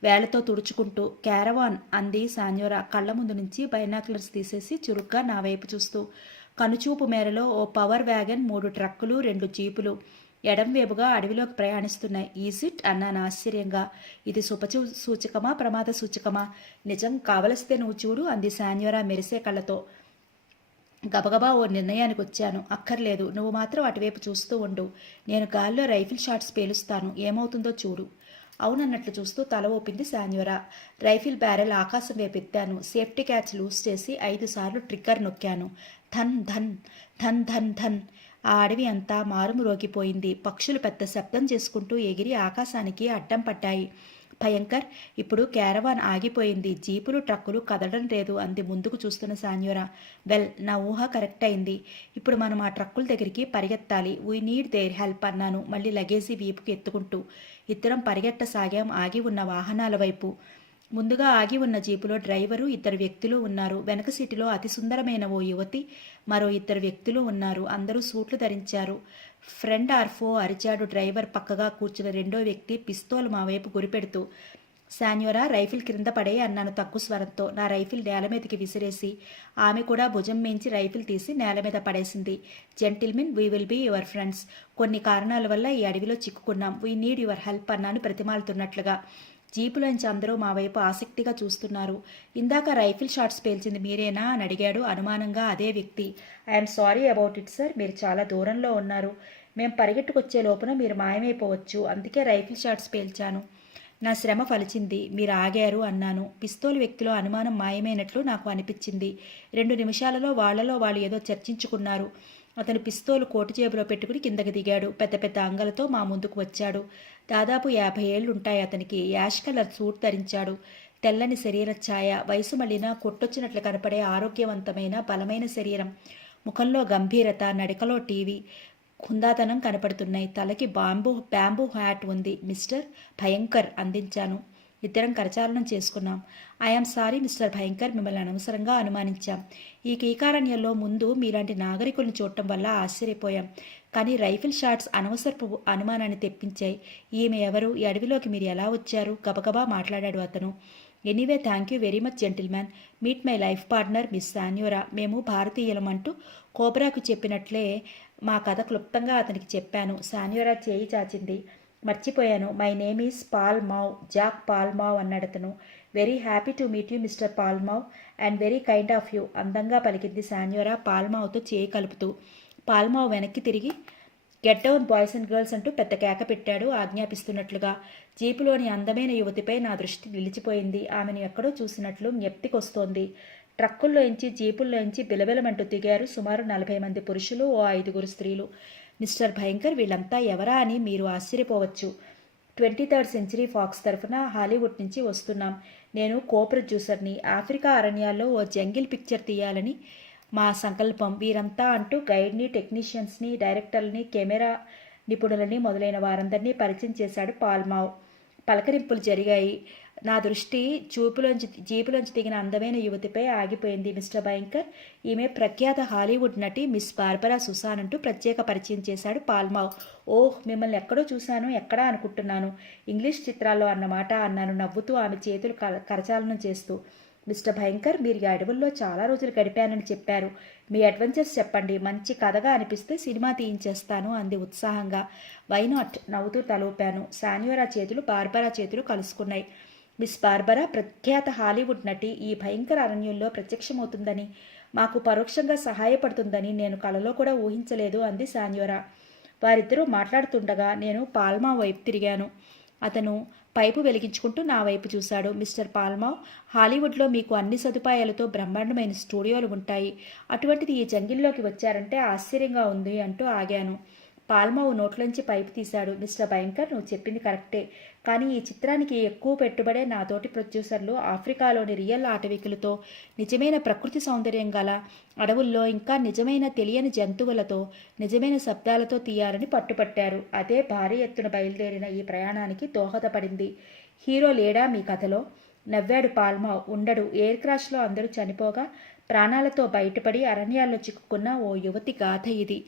వేళ్లతో తుడుచుకుంటూ. క్యారవాన్ అంది శాన్యోరా కళ్ళ ముందు నుంచి బైనాక్యులర్స్ తీసేసి చురుగ్గా నా వైపు చూస్తూ. కనుచూపు మేరలో ఓ పవర్ వ్యాగన్, 3 ట్రక్కులు, 2 జీపులు ఎడంవేపుగా అడవిలోకి ప్రయాణిస్తున్నాయి. ఈజిట్ అన్నాను ఆశ్చర్యంగా. ఇది సూచకమా ప్రమాద సూచకమా? నిజం కావలిస్తే నువ్వు చూడు అంది శాన్యోరా మెరిసే కళ్ళతో. గబగబా ఓ నిర్ణయానికి వచ్చాను. అక్కర్లేదు, నువ్వు మాత్రం అటువైపు చూస్తూ ఉండు. నేను గాల్లో రైఫిల్ షాట్స్ పేలుస్తాను. ఏమవుతుందో చూడు. అవునన్నట్లు చూస్తూ తల ఊపింది శాన్యోరా. రైఫిల్ బ్యారెల్ ఆకాశం వైపు ఎత్తాను. సేఫ్టీ క్యాచ్ లూజ్ చేసి 5 సార్లు ట్రిగ్గర్ నొక్కాను. ధన్ ధన్ ధన్ ధన్ ధన్. ఆ అడవి అంతా మారుమురోగిపోయింది. పక్షులు పెద్ద శబ్దం చేసుకుంటూ ఎగిరి ఆకాశానికి అడ్డం పడ్డాయి. భయంకర్, ఇప్పుడు క్యారవాన్ ఆగిపోయింది. జీపులు ట్రక్కులు కదలడం లేదు అంది ముందుకు చూస్తున్న సాన్యోరా. వెల్, నా ఊహ కరెక్ట్ అయింది. ఇప్పుడు మనం ఆ ట్రక్కుల దగ్గరికి పరిగెత్తాలి. వీ నీడ్ దేర్ హెల్ప్ అన్నాను మళ్ళీ లగేజీ వీపుకి ఎత్తుకుంటూ. ఇద్దరం పరిగెట్టసాగాం ఆగి ఉన్న వాహనాల వైపు. ముందుగా ఆగి ఉన్న జీపులో డ్రైవరు, ఇద్దరు వ్యక్తులు ఉన్నారు. వెనక సీటులో అతి సుందరమైన ఓ యువతి, మరో ఇద్దరు వ్యక్తులు ఉన్నారు. అందరూ సూట్లు ధరించారు. ఫ్రెండ్ ఆర్ఫో అరిచాడు డ్రైవర్ పక్కగా కూర్చున్న రెండో వ్యక్తి పిస్తోల్ మా వైపు గురిపెడుతూ. శాన్యోరా, రైఫిల్ క్రింద పడే అన్నాను తక్కువ స్వరంతో. నా రైఫిల్ నేల మీదకి విసిరేసి ఆమె కూడా భుజం మించి రైఫిల్ తీసి నేల మీద పడేసింది. Gentlemen, we will be your friends. కొన్ని కారణాల వల్ల ఈ అడవిలో చిక్కుకున్నాం. వీ నీడ్ యువర్ హెల్ప్ అన్నాను ప్రతిమాలుతున్నట్లుగా. జీపులోంచి అందరూ మా వైపు ఆసక్తిగా చూస్తున్నారు. ఇందాక రైఫిల్ షాట్స్ పేల్చింది మీరేనా అని అడిగాడు అనుమానంగా అదే వ్యక్తి. I'm sorry about it sir, మీరు చాలా దూరంలో ఉన్నారు. మేం పరిగెట్టుకొచ్చే లోపున మీరు మాయమైపోవచ్చు, అందుకే రైఫిల్ షాట్స్ పేల్చాను. నా శ్రమ ఫలిచింది, మీరు ఆగారు అన్నాను. పిస్తోల్ వ్యక్తిలో అనుమానం మాయమైనట్లు నాకు అనిపించింది. 2 నిమిషాలలో వాళ్లలో వాళ్ళు ఏదో చర్చించుకున్నారు. అతను పిస్తోలు కోటు జేబులో పెట్టుకుని కిందకి దిగాడు. పెద్ద పెద్ద అంగలతో మా ముందుకు వచ్చాడు. దాదాపు 50 ఏళ్లుంటాయి అతనికి. యాష్ కలర్ సూట్ ధరించాడు. తెల్లని శరీర ఛాయ, వయసు మళ్ళిన కొట్టొచ్చినట్లు కనపడే ఆరోగ్యవంతమైన బలమైన శరీరం. ముఖంలో గంభీరత, నడికలో టీవీ హుందాతనం కనపడుతున్నాయి. తలకి బ్యాంబూ హ్యాట్ ఉంది. మిస్టర్ భయంకర్ అందించాను. ఇద్దరం కరచాలనం చేసుకున్నాం. ఐఎమ్ సారీ మిస్టర్ భయంకర్, మిమ్మల్ని అనవసరంగా అనుమానించాం. ఈ కీకారణ్యంలో ముందు మీలాంటి నాగరికులను చూడటం వల్ల ఆశ్చర్యపోయాం. కానీ రైఫిల్ షాట్స్ అనవసరపు అనుమానాన్ని తెప్పించాయి. ఈమె ఎవరు? ఈ అడవిలోకి మీరు ఎలా వచ్చారు? గబగబా మాట్లాడాడు అతను. Anyway, thank you very much gentleman. Meet my life partner miss Sanyora. మేము భారతీయులం అంటూ కోబ్రాకు చెప్పినట్లే మా కథ క్లుప్తంగా అతనికి చెప్పాను. శాన్యోరా చేయి చాచింది. మర్చిపోయాను, my name is Palmav, Jack Palmav అన్నాడతను. Very happy to meet you mister Palmav and very kind of you అందంగా పలికింది శాన్యోరా పాల్మావ్తో చేయి కలుపుతూ. పాల్మావ్ వెనక్కి తిరిగి get down boys and girls అంటూ పెద్ద కేక పెట్టాడు ఆజ్ఞాపిస్తున్నట్లుగా. జీపులోని అందమైన యువతిపై నా దృష్టి నిలిచిపోయింది. ఆమెను ఎక్కడో చూసినట్లు జ్ఞప్తికొస్తోంది. ట్రక్కుల్లోంచి జీపుల్లోంచి బిలబిలమంటూ దిగారు సుమారు 40 మంది పురుషులు, ఓ 5 స్త్రీలు. మిస్టర్ భయంకర్, వీళ్ళంతా ఎవరా అని మీరు ఆశ్చర్యపోవచ్చు. 23rd సెంచరీ ఫాక్స్ తరఫున హాలీవుడ్ నుంచి వస్తున్నాం. నేను కో ప్రొడ్యూసర్ని. ఆఫ్రికా అరణ్యాల్లో ఓ జంగిల్ పిక్చర్ తీయాలని మా సంకల్పం. వీరంతా అంటూ గైడ్ని, టెక్నీషియన్స్ని, డైరెక్టర్లని, కెమెరా నిపుణులని మొదలైన వారందరినీ పరిచయం చేశాడు పాల్మావ్. పలకరింపులు జరిగాయి. నా దృష్టి జీపులోంచి దిగిన అందమైన యువతిపై ఆగిపోయింది. మిస్టర్ భయంకర్, ఈమె ప్రఖ్యాత హాలీవుడ్ నటి మిస్ బార్బరా సుసాన్ అంటూ ప్రత్యేక పరిచయం చేశాడు పాల్మావ్. ఓహ్, మిమ్మల్ని ఎక్కడో చూశాను, ఎక్కడా అనుకుంటున్నాను. ఇంగ్లీష్ చిత్రాల్లో అన్నమాట అన్నాను నవ్వుతూ ఆమె చేతులు కరచాలనం చేస్తూ. మిస్టర్ భయంకర్, మీరు ఈ అడవుల్లో చాలా రోజులు గడిపానని చెప్పారు. మీ అడ్వెంచర్స్ చెప్పండి. మంచి కథగా అనిపిస్తే సినిమా తీయించేస్తాను అంది ఉత్సాహంగా. వై నాట్ నవ్వుతూ తలూపాను. శాన్యోరా చేతులు బార్బరా చేతులు కలుసుకున్నాయి. మిస్ బార్బరా ప్రఖ్యాత హాలీవుడ్ నటి ఈ భయంకర అరణ్యంలో ప్రత్యక్షమవుతుందని, మాకు పరోక్షంగా సహాయపడుతుందని నేను కలలో కూడా ఊహించలేదు అంది శాన్యోరా. వారిద్దరూ మాట్లాడుతుండగా నేను పాల్మా వైపు తిరిగాను. అతను పైపు వెలిగించుకుంటూ నా వైపు చూశాడు. మిస్టర్ పాల్మావ్, హాలీవుడ్లో మీకు అన్ని సదుపాయాలతో బ్రహ్మాండమైన స్టూడియోలు ఉంటాయి. అటువంటిది ఈ జంగిల్లోకి వచ్చారంటే ఆశ్చర్యంగా ఉంది అంటూ ఆగాను. పాల్మావ్ నోట్లోంచి పైపు తీశాడు. మిస్టర్ భయంకర్, నువ్వు చెప్పింది కరెక్టే. కానీ ఈ చిత్రానికి ఎక్కువ పెట్టుబడే నా తోటి ప్రొడ్యూసర్లు ఆఫ్రికాలోని రియల్ అటవికులతో, నిజమైన ప్రకృతి సౌందర్యం గల అడవుల్లో, ఇంకా నిజమైన తెలియని జంతువులతో, నిజమైన శబ్దాలతో తీయాలని పట్టుపట్టారు. అదే భారీ ఎత్తున బయలుదేరిన ఈ ప్రయాణానికి దోహదపడింది. హీరో లేడా మీ కథలో? నవ్వాడు పాల్మావ్. ఉండడు. ఎయిర్ క్రాష్లో అందరూ చనిపోగా ప్రాణాలతో బయటపడి అరణ్యాల్లో చిక్కుకున్న ఓ యువతి గాథ ఇది.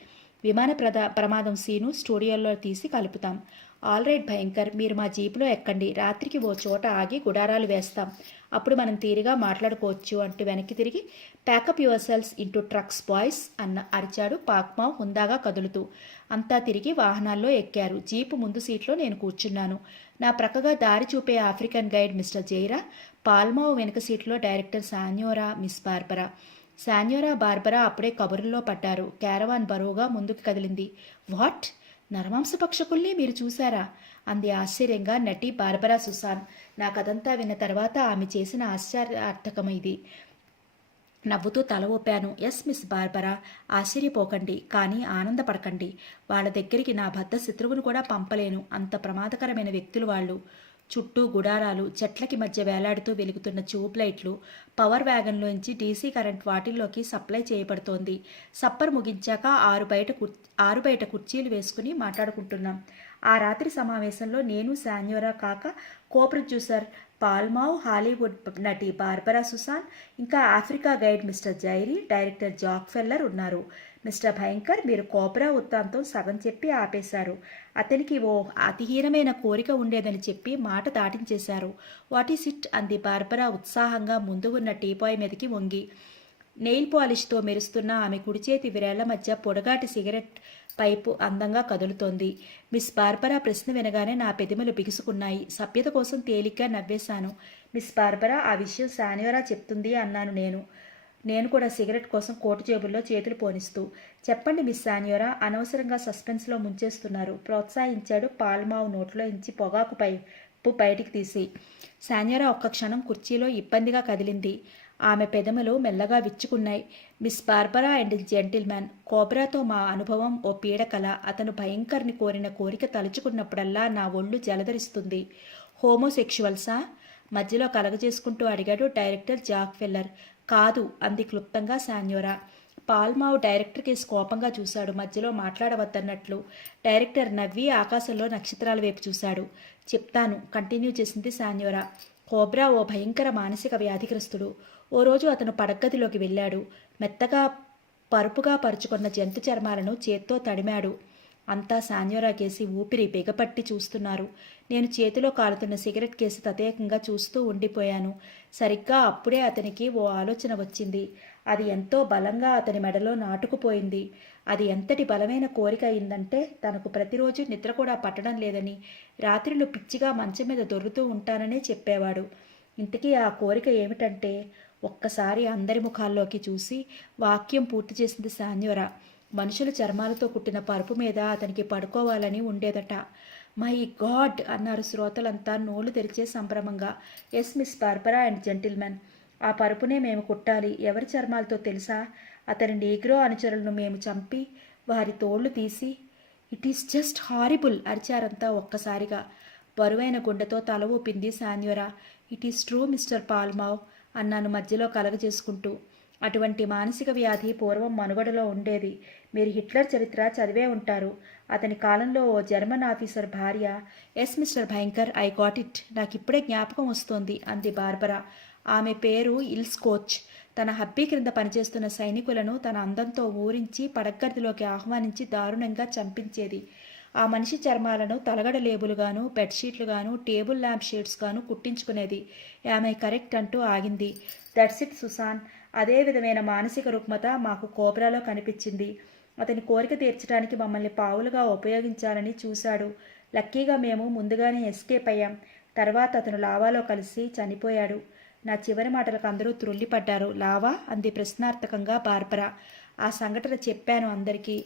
విమాన ప్రమాదం సీను స్టూడియోలో తీసి కలుపుతాం. ఆల్ రైట్ భయంకర్, మీరు మా జీపులో ఎక్కండి. రాత్రికి ఓ చోట ఆగి గుడారాలు వేస్తాం. అప్పుడు మనం తీరిగా మాట్లాడుకోవచ్చు అంటూ వెనక్కి తిరిగి pack up your cells into trucks boys అరిచాడు పాల్మావ్ హుందాగా కదులుతూ. అంతా తిరిగి వాహనాల్లో ఎక్కారు. జీపు ముందు సీట్లో నేను కూర్చున్నాను. నా ప్రక్కగా దారి చూపే ఆఫ్రికన్ గైడ్ మిస్టర్ జైరా, పాల్మావ్ వెనుక సీట్లో డైరెక్టర్ శాన్యోరా, మిస్ బార్బరా. శాన్యోరా, బార్బరా అప్పుడే కబుర్లలో పడ్డారు. క్యారవాన్ బరువుగా ముందుకు కదిలింది. వాట్, నరమాంసపక్షకుల్ని మీరు చూశారా అంది ఆశ్చర్యంగా నటి బార్బరా సుసాన్. నాకదంతా విన్న తర్వాత ఆమె చేసిన ఆశ్చర్యార్థకం ఇది. నవ్వుతూ తల ఊపాను. ఎస్ మిస్ బార్బరా, ఆశ్చర్యపోకండి, కానీ ఆనందపడకండి. వాళ్ళ దగ్గరికి నా బద్ధ శత్రువును కూడా పంపలేను. అంత ప్రమాదకరమైన వ్యక్తులు వాళ్ళు. చుట్టూ గుడారాలు, చెట్లకి మధ్య వేలాడుతూ వెలుగుతున్న ట్యూబ్ లైట్లు, పవర్ వ్యాగన్లోంచి డీసీ కరెంట్ వాటిల్లోకి సప్లై చేయబడుతోంది. సప్పర్ ముగించాక ఆరు బయట కుర్చీలు వేసుకుని మాట్లాడుకుంటున్నాం. ఆ రాత్రి సమావేశంలో నేను, శాన్యోరా కాక కో ప్రొడ్యూసర్ పాల్మావ్, హాలీవుడ్ నటి బార్బరా సుసాన్, ఇంకా Africa guide mister జైరీ, director Jack ఫెల్లర్ ఉన్నారు. మిస్టర్ భయంకర్, మీరు కోబ్రా వృత్తాంతం సగం చెప్పి ఆపేశారు. అతనికి ఓ అతిహీనమైన కోరిక ఉండేదని చెప్పి మాట దాటించేశారు. What is it? అంది బార్బరా ఉత్సాహంగా ముందు ఉన్న టీపాయ్ మీదకి వంగి. నెయిల్ పాలిష్తో మెరుస్తున్న ఆమె కుడి చేతి విరేళ్ల మధ్య పొడగాటి సిగరెట్ పైపు అందంగా కదులుతోంది. మిస్ బార్బరా ప్రశ్న వినగానే నా పెదిమలు బిగుసుకున్నాయి. సభ్యత కోసం తేలిగ్గా నవ్వేశాను. మిస్ బార్బరా, ఆ విషయం శాన్యోరా చెప్తుంది అన్నాను నేను కూడా సిగరెట్ కోసం కోటు జేబుల్లో చేతులు పోనిస్తూ. చెప్పండి మిస్ శాన్యోరా, అనవసరంగా సస్పెన్స్లో ముంచేస్తున్నారు, ప్రోత్సహించాడు పాల్మావ్ నోట్లో ఇంచి పొగాకు పైపు బయటికి తీసి. శాన్యోరా ఒక్క క్షణం కుర్చీలో ఇబ్బందిగా కదిలింది. ఆమె పెదములు మెల్లగా విచ్చుకున్నాయి. మిస్ బార్బరా అండ్ జెంటిల్మెన్, కోబ్రాతో మా అనుభవం ఓ పీడకల. అతను భయంకర్ని కోరిన కోరిక తలుచుకున్నప్పుడల్లా నా ఒళ్ళు జలధరిస్తుంది. హోమోసెక్షువల్సా? మధ్యలో కలగజేసుకుంటూ అడిగాడు డైరెక్టర్ జాక్ ఫెల్లర్. కాదు, అంది క్లుప్తంగా శాన్యోరా. పాల్మావ్ డైరెక్టర్ కేసు కోపంగా చూశాడు, మధ్యలో మాట్లాడవద్దన్నట్లు. డైరెక్టర్ నవ్వి ఆకాశంలో నక్షత్రాల వైపు చూశాడు. చెప్తాను, కంటిన్యూ చేసింది శాన్యోరా. కోబ్రా ఓ భయంకర మానసిక వ్యాధిగ్రస్తుడు. ఓ రోజు అతను పడగ్గదిలోకి వెళ్ళాడు. మెత్తగా పరుపుగా పరుచుకున్న జంతు చర్మాలను చేత్తో తడిమాడు. అంతా శాన్యోరా కేసి ఊపిరి బిగపట్టి చూస్తున్నారు. నేను చేతిలో కాలుతున్న సిగరెట్ కేసు తదేకంగా చూస్తూ ఉండిపోయాను. సరిగ్గా అప్పుడే అతనికి ఓ ఆలోచన వచ్చింది. అది ఎంతో బలంగా అతని మెడలో నాటుకుపోయింది. అది ఎంతటి బలమైన కోరిక అయిందంటే తనకు ప్రతిరోజు నిద్ర కూడా పట్టడం లేదని, రాత్రిళ్ళు పిచ్చిగా మంచం మీద దొర్లుతూ ఉంటాననే చెప్పేవాడు. ఇంతకీ ఆ కోరిక ఏమిటంటే, ఒక్కసారి అందరి ముఖాల్లోకి చూసి వాక్యం పూర్తి చేసింది శాన్యోరా. మనుషుల చర్మాలతో కుట్టిన పరుపు మీద అతనికి పడుకోవాలని ఉండేదట. మై గాడ్ అన్నారు శ్రోతలంతా నోళ్లు తెరిచే సంభ్రమంగా. Yes miss Barbara and gentlemen, ఆ పరుపునే మేము కుట్టాలి. ఎవరి చర్మాలతో తెలుసా? అతని నీగ్రో అనుచరులను మేము చంపి వారి తోళ్లు తీసి. ఇట్ ఈస్ జస్ట్ హారిబుల్ అరిచారంతా ఒక్కసారిగా. బరువైన గుండెతో తల ఊపింది శాన్యోరా. ఇట్ ఈస్ ట్రూ మిస్టర్ పాల్మావ్ అన్నాను మధ్యలో కలగజేసుకుంటూ. అటువంటి మానసిక వ్యాధి పూర్వం మనుగడలో ఉండేది. మీరు హిట్లర్ చరిత్ర చదివే ఉంటారు. అతని కాలంలో ఓ జర్మన్ ఆఫీసర్ భార్య. Yes mister Bhayankar, I got it, నాకిప్పుడే జ్ఞాపకం వస్తోంది అంది బార్బరా. ఆమె పేరు ఇల్స్కోచ్. తన హబ్బీ క్రింద పనిచేస్తున్న సైనికులను తన అందంతో ఊరించి పడగ్గదిలోకి ఆహ్వానించి దారుణంగా చంపించేది. ఆ మనిషి చర్మాలను తలగడ లేబులుగాను, బెడ్షీట్లుగాను, టేబుల్ ల్యాంప్ షేడ్స్గాను కుట్టించుకునేది. ఆమె కరెక్ట్ అంటూ ఆగింది. That's it Susan. అదే విధమైన మానసిక రుగ్మత మాకు కోబ్రాలో కనిపించింది. అతని కోరిక తీర్చడానికి మమ్మల్ని పావులుగా ఉపయోగించాలని చూశాడు. లక్కీగా మేము ముందుగానే ఎస్కేప్ అయ్యాం. తర్వాత అతను లావాలో కలిసి చనిపోయాడు. నా చివరి మాటలకు అందరూ త్రుళ్ళిపడ్డారు. లావా? అంది ప్రశ్నార్థకంగా బార్బరా. ఆ సంఘటన చెప్పాను అందరికీ.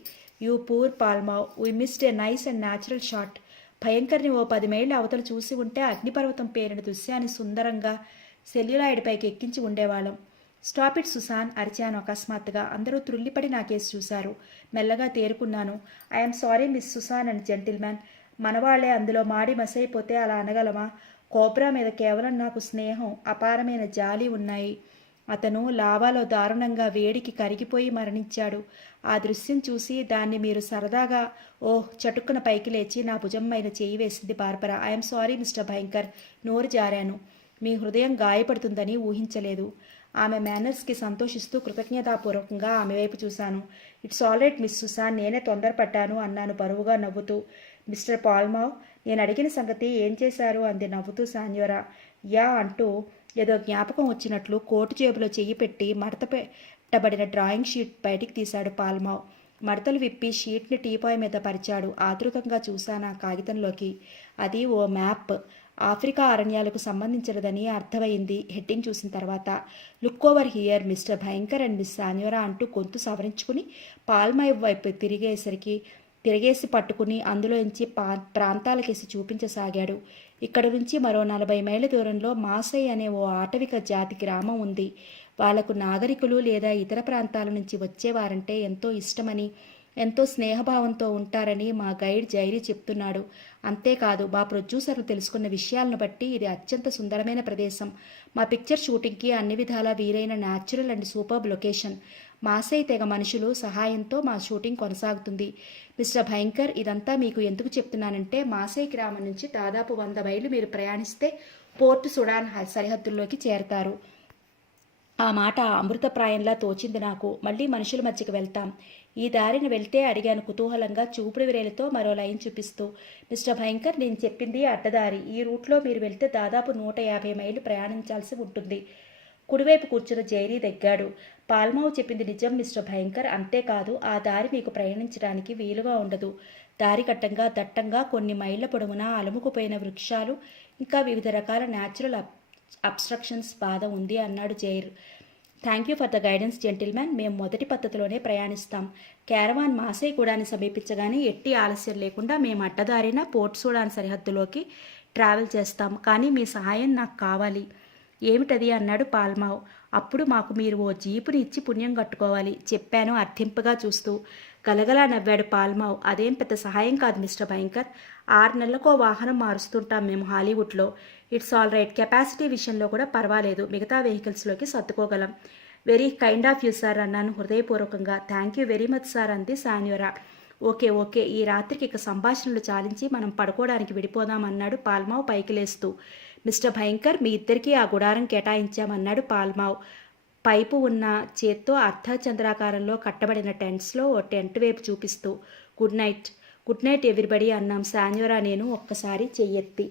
You poor Palmav, we missed a nice and natural shot. భయంకర్ని ఓ 10 మైళ్ళ అవతల చూసి ఉంటే అగ్నిపర్వతం పేరిన దృశ్యాన్ని సుందరంగా సెల్యులాయిడ్ పైకి ఎక్కించి ఉండేవాళ్ళం. స్టాప్ ఇట్ సుసాన్ అరిచాను అకస్మాత్తుగా. అందరూ త్రుళ్ళిపడి నా కేసు చూశారు. మెల్లగా తేరుకున్నాను. I'm sorry miss Susan and gentlemen. మనవాళ్లే అందులో మాడి మసైపోతే అలా అనగలమా? కోబ్రా మీద కేవలం నాకు స్నేహం, అపారమైన జాలి ఉన్నాయి. అతను లావాలో దారుణంగా వేడికి కరిగిపోయి మరణించాడు. ఆ దృశ్యం చూసి దాన్ని మీరు సరదాగా చటుక్కున పైకి లేచి నా భుజం మీద చేయి వేసింది Barbara. I'm sorry mister Bhayankar. నోరు జారాను. మీ హృదయం గాయపడుతుందని ఊహించలేదు. ఆమె మేనర్స్కి సంతోషిస్తూ కృతజ్ఞతాపూర్వకంగా ఆమె వైపు చూశాను. It's all right miss Susan, నేనే తొందరపడ్డాను అన్నాను బరువుగా నవ్వుతూ. మిస్టర్ పాల్మావ్, నేను అడిగిన సంగతి ఏం చేశారు అంది నవ్వుతూ శాన్యోరా. యా అంటూ ఏదో జ్ఞాపకం వచ్చినట్లు కోటు జేబులో చెయ్యి పెట్టి మడత పెట్టబడిన డ్రాయింగ్ షీట్ బయటికి తీశాడు పాల్మావ్. మడతలు విప్పి షీట్ని టీపాయ్ మీద పరిచాడు. ఆతృతంగా చూశాను ఆ కాగితంలోకి. అది ఓ మ్యాప్. ఆఫ్రికా అరణ్యాలకు సంబంధించినదని అర్థమైంది హెడ్డింగ్ చూసిన తర్వాత. Look over here mister Bhayankar and miss Sanyora అంటూ గొంతు సవరించుకుని పాల్మావ్ వైపు తిరిగేసి పట్టుకుని అందులోంచి ప్రాంతాలకేసి చూపించసాగాడు. ఇక్కడ నుంచి మరో 40 మైళ్ళ దూరంలో మాసై అనే ఓ ఆటవిక జాతి గ్రామం ఉంది. వాళ్లకు నాగరికులు లేదా ఇతర ప్రాంతాల నుంచి వచ్చేవారంటే ఎంతో ఇష్టమని, ఎంతో స్నేహభావంతో ఉంటారని మా గైడ్ జైరీ చెప్తున్నాడు. అంతేకాదు మా ప్రొడ్యూసర్ను తెలుసుకున్న విషయాలను బట్టి ఇది అత్యంత సుందరమైన ప్రదేశం. మా పిక్చర్ షూటింగ్కి అన్ని విధాలా వీలైన న్యాచురల్ అండ్ సూపర్బ్ లొకేషన్. మాసై తెగ మనుషులు సహాయంతో మా షూటింగ్ కొనసాగుతుంది. మిస్టర్ భయంకర్, ఇదంతా మీకు ఎందుకు చెప్తున్నానంటే మాసై గ్రామం నుంచి దాదాపు 100 మైళ్ళు మీరు ప్రయాణిస్తే పోర్ట్ సుడాన్ సరిహద్దుల్లోకి చేరతారు. ఆ మాట అమృతప్రాయంలా తోచింది నాకు. మళ్ళీ మనుషుల మధ్యకి వెళ్తాం. ఈ దారిని వెళ్తే అడిగాను కుతూహలంగా చూపుడు విరేలతో మరో లైన్ చూపిస్తూ. మిస్టర్ భయంకర్, నేను చెప్పింది అడ్డదారి. ఈ రూట్లో మీరు వెళ్తే దాదాపు 150 మైళ్ళు ప్రయాణించాల్సి ఉంటుంది. కుడివైపు కూర్చున్న జైరీ దగ్గాడు. పాల్మావు చెప్పింది నిజం మిస్టర్ భయంకర్. అంతేకాదు ఆ దారి మీకు ప్రయాణించడానికి వీలుగా ఉండదు. దారి కట్టంగా దట్టంగా కొన్ని మైళ్ళ పొడవునా అలుముకుపోయిన వృక్షాలు ఇంకా వివిధ రకాల న్యాచురల్ అబ్స్ట్రక్షన్స్ బాధ ఉంది అన్నాడు జైర్. Thank you for the guidance gentlemen. మేము మొదటి పద్ధతిలోనే ప్రయాణిస్తాం. క్యారవాన్ మాసై కూడాని సమీపించగానే ఎట్టి ఆలస్యం లేకుండా మేము అడ్డదారిన పోర్ట్ సూడాన్ సరిహద్దులోకి ట్రావెల్ చేస్తాం. కానీ మీ సహాయం నాకు కావాలి. ఏమిటది అన్నాడు పాల్మావ్. అప్పుడు మాకు మీరు ఓ జీపుని ఇచ్చి పుణ్యం కట్టుకోవాలి చెప్పాను అర్థింపుగా చూస్తూ. గలగలా నవ్వాడు పాల్మావ్. అదేం పెద్ద సహాయం కాదు మిస్టర్ భయంకర్. 6 నెలలకో వాహనం మారుస్తుంటాం మేము హాలీవుడ్లో. It's all right. కెపాసిటీ విషయంలో కూడా పర్వాలేదు. మిగతా వెహికల్స్లోకి సర్దుకోగలం. Very kind of you sir అన్నాను హృదయపూర్వకంగా. Thank you very much sir అంది సాన్యోరా. ఓకే ఓకే, ఈ రాత్రికి ఇక సంభాషణలు చాలించి మనం పడుకోవడానికి విడిపోదాం అన్నాడు పాల్మావ్ పైకి లేస్తూ. మిస్టర్ భయంకర్, మీ ఇద్దరికీ ఆ గుడారం కేటాయించామన్నాడు పాల్మావ్ పైపు ఉన్న చేత్తో అర్ధచంద్రాకారంలో కట్టబడిన టెంట్స్లో ఓ టెంట్ వైపు చూపిస్తూ. గుడ్ నైట్ ఎవ్రీబడి అన్నాం సాన్యోరా నేను ఒక్కసారి చెయ్యెత్తి.